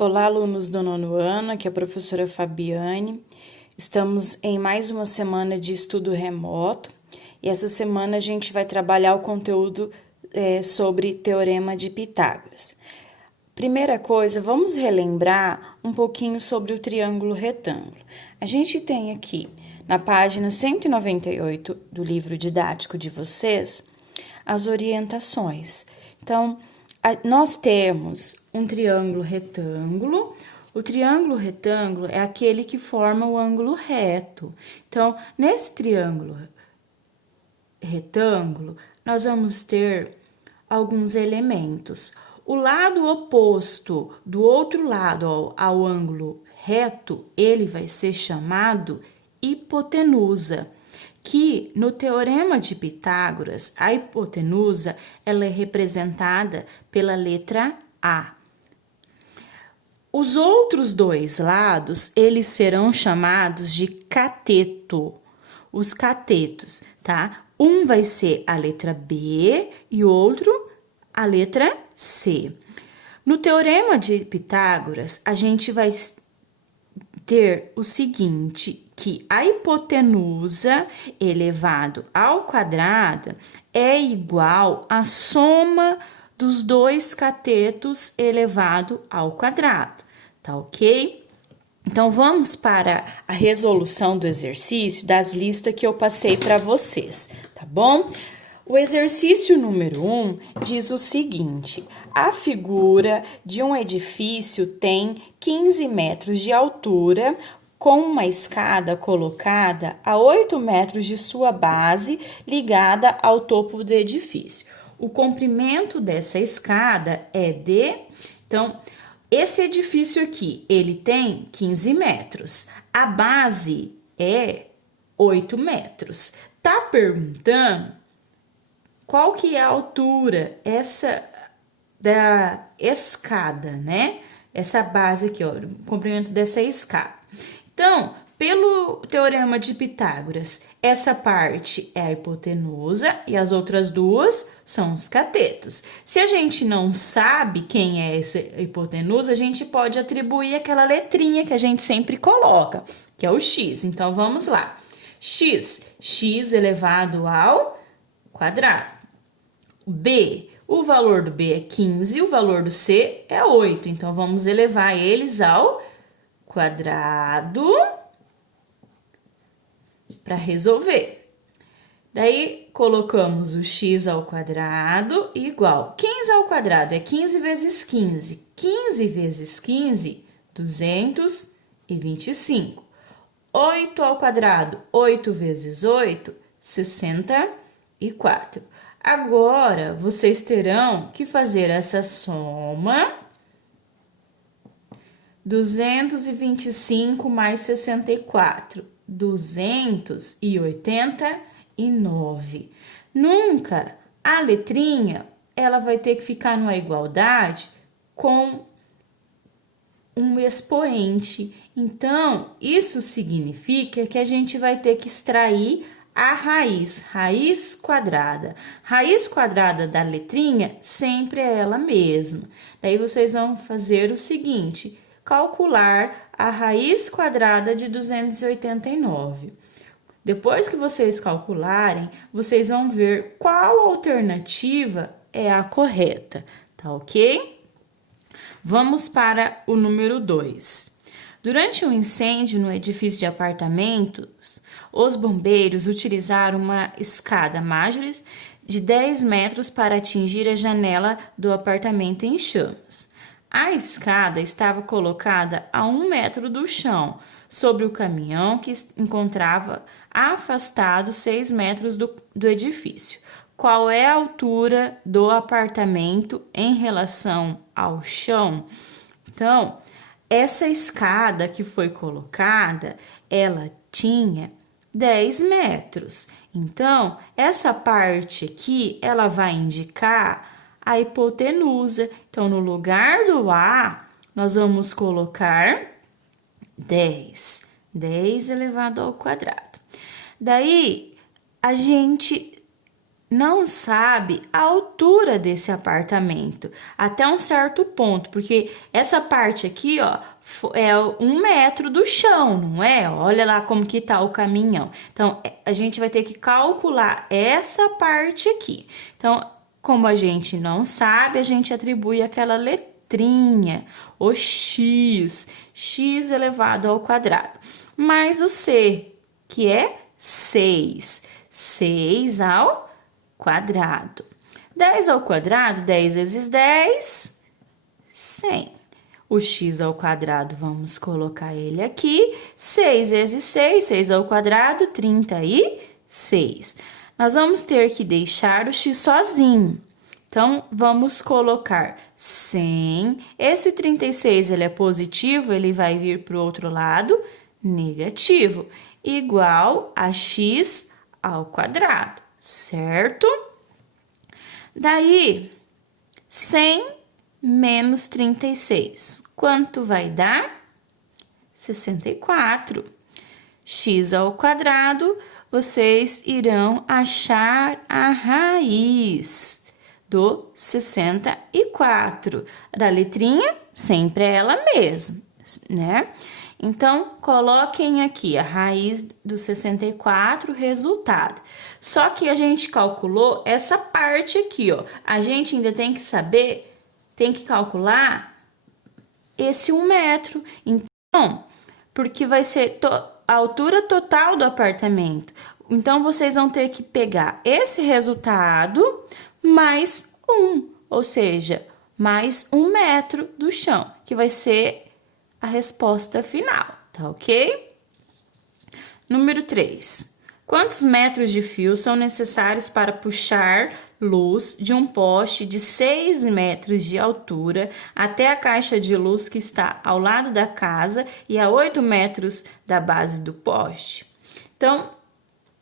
Olá, alunos do nono ano, aqui é a professora Fabiane. Estamos em mais uma semana de estudo remoto e essa semana a gente vai trabalhar o conteúdo sobre Teorema de Pitágoras. Primeira coisa, vamos relembrar um pouquinho sobre o triângulo retângulo. A gente tem aqui na página 198 do livro didático de vocês as orientações. Então, nós temos um triângulo retângulo. O triângulo retângulo é aquele que forma o ângulo reto. Então, nesse triângulo retângulo, nós vamos ter alguns elementos. O lado oposto do outro lado ao ângulo reto, ele vai ser chamado hipotenusa, que no Teorema de Pitágoras, a hipotenusa ela é representada pela letra A. Os outros dois lados, eles serão chamados de cateto, os catetos, tá? Um vai ser a letra B e o outro a letra C. No Teorema de Pitágoras, a gente vai ter o seguinte, que a hipotenusa elevado ao quadrado é igual à soma dos dois catetos elevado ao quadrado, tá ok? Então, vamos para a resolução do exercício das listas que eu passei para vocês, tá bom? O exercício número 1 diz o seguinte: a figura de um edifício tem 15 metros de altura, com uma escada colocada a 8 metros de sua base, ligada ao topo do edifício. O comprimento dessa escada é de... Então, esse edifício aqui, ele tem 15 metros. A base é 8 metros. Tá perguntando qual que é a altura essa da escada, né? Essa base aqui, ó, o comprimento dessa escada. Então, pelo Teorema de Pitágoras, essa parte é a hipotenusa e as outras duas são os catetos. Se a gente não sabe quem é essa hipotenusa, a gente pode atribuir aquela letrinha que a gente sempre coloca, que é o x. Então, vamos lá. X elevado ao quadrado. B, o valor do B é 15, o valor do C é 8. Então, vamos elevar eles ao quadrado para resolver. Daí, colocamos o x ao quadrado igual 15 ao quadrado é 15 vezes 15. 15 vezes 15, 225. 8 ao quadrado, 8 vezes 8, 64. Agora, vocês terão que fazer essa soma. 225 mais 64, 289. Nunca a letrinha, ela vai ter que ficar numa igualdade com um expoente. Então, isso significa que a gente vai ter que extrair a raiz quadrada. Raiz quadrada da letrinha sempre é ela mesma. Daí, vocês vão fazer o seguinte: calcular a raiz quadrada de 289. Depois que vocês calcularem, vocês vão ver qual alternativa é a correta, tá ok? Vamos para o número 2. Durante um incêndio no edifício de apartamentos, os bombeiros utilizaram uma escada Majores de 10 metros para atingir a janela do apartamento em chamas. A escada estava colocada a 1 metro do chão, sobre o caminhão que encontrava afastado 6 metros do edifício. Qual é a altura do apartamento em relação ao chão? Então, essa escada que foi colocada, ela tinha 10 metros. Então, essa parte aqui, ela vai indicar a hipotenusa. Então, no lugar do A, nós vamos colocar 10. 10 elevado ao quadrado. Daí, a gente não sabe a altura desse apartamento até um certo ponto, porque essa parte aqui, ó, é 1 metro do chão, não é? Olha lá como que tá o caminhão. Então, a gente vai ter que calcular essa parte aqui. Então, como a gente não sabe, a gente atribui aquela letrinha, o x, x elevado ao quadrado, mais o c, que é 6, 6 ao quadrado. 10 ao quadrado, 10 vezes 10, 100. O x ao quadrado, vamos colocar ele aqui. 6 vezes 6, 6 ao quadrado, 36. Nós vamos ter que deixar o x sozinho. Então, vamos colocar 100. Esse 36, ele é positivo, ele vai vir para o outro lado, negativo, igual a x ao quadrado, certo? Daí, 100 menos 36, quanto vai dar? 64. X ao quadrado, vocês irão achar a raiz do 64. Da letrinha, sempre é ela mesma, né? Então, coloquem aqui a raiz do 64, resultado. Só que a gente calculou essa parte aqui, ó. A gente ainda tem que saber, tem que calcular esse 1 metro. Então, porque vai ser a altura total do apartamento. Então, vocês vão ter que pegar esse resultado mais 1, ou seja, mais 1 metro do chão, que vai ser a resposta final, tá ok? Número 3. Quantos metros de fio são necessários para puxar luz de um poste de 6 metros de altura até a caixa de luz que está ao lado da casa e a 8 metros da base do poste? Então,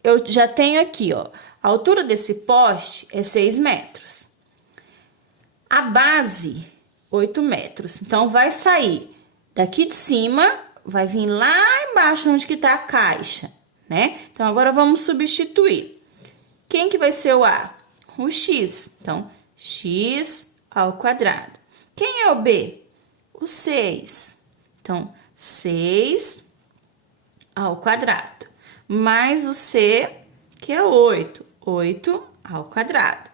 eu já tenho aqui, ó, a altura desse poste é 6 metros. A base, 8 metros. Então, vai sair daqui de cima, vai vir lá embaixo onde que tá a caixa, né? Então, agora vamos substituir. Quem que vai ser o A? O X. Então, X ao quadrado. Quem é o B? O 6. Então, 6 ao quadrado. Mais o C, que é 8. 8 ao quadrado.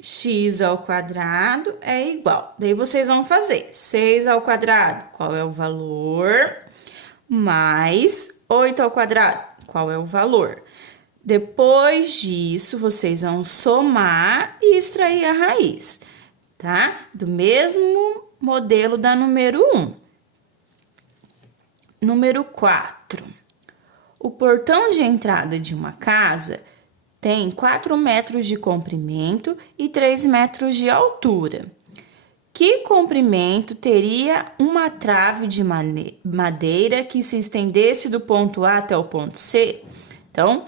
X ao quadrado é igual. Daí, vocês vão fazer 6 ao quadrado, qual é o valor? Mais 8 ao quadrado, qual é o valor? Depois disso, vocês vão somar e extrair a raiz, tá? Do mesmo modelo da número 1. Número 4. O portão de entrada de uma casa tem 4 metros de comprimento e 3 metros de altura. Que comprimento teria uma trave de madeira que se estendesse do ponto A até o ponto C? Então,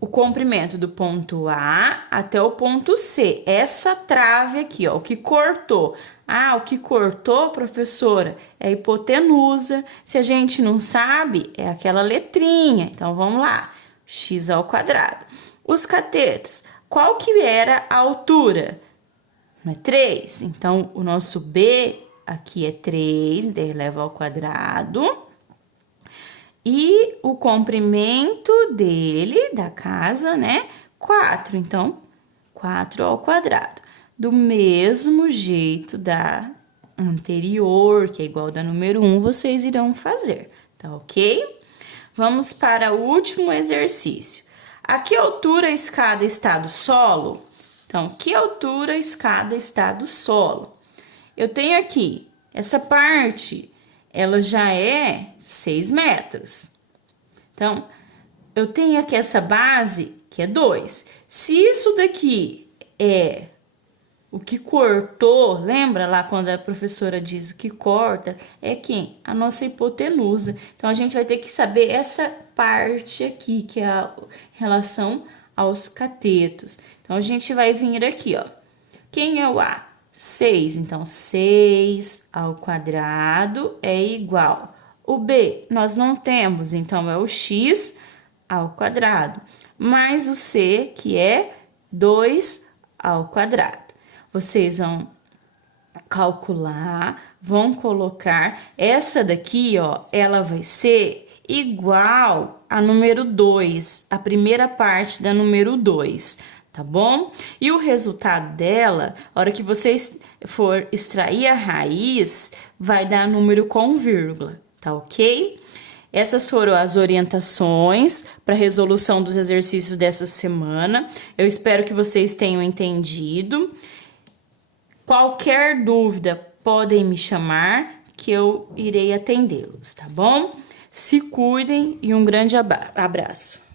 o comprimento do ponto A até o ponto C. Essa trave aqui, ó, o que cortou. Ah, o que cortou, professora, é a hipotenusa. Se a gente não sabe, é aquela letrinha. Então, vamos lá. X ao quadrado. Os catetos, qual que era a altura? Não é 3? Então, o nosso B aqui é 3, daí eleva ao quadrado. E o comprimento dele, da casa, né? 4. Então, 4 ao quadrado. Do mesmo jeito da anterior, que é igual da número 1, vocês irão fazer, tá ok? Vamos para o último exercício. A que altura a escada está do solo? Então, que altura a escada está do solo? Eu tenho aqui, essa parte, ela já é 6 metros. Então, eu tenho aqui essa base, que é 2. Se isso daqui é o que cortou, lembra lá quando a professora diz o que corta? É quem? A nossa hipotenusa. Então, a gente vai ter que saber essa parte aqui, que é a relação aos catetos. Então, a gente vai vir aqui, ó. Quem é o A? 6. Então, 6 ao quadrado é igual. O B, nós não temos, então, é o X ao quadrado. mais o c, que é 2 ao quadrado. Vocês vão calcular, vão colocar, essa daqui, ó, ela vai ser igual a número 2, a primeira parte da número 2, tá bom? E o resultado dela, a hora que vocês for extrair a raiz, vai dar número com vírgula, tá ok? Essas foram as orientações para a resolução dos exercícios dessa semana. Eu espero que vocês tenham entendido. Qualquer dúvida, podem me chamar que eu irei atendê-los, tá bom? Se cuidem e um grande abraço.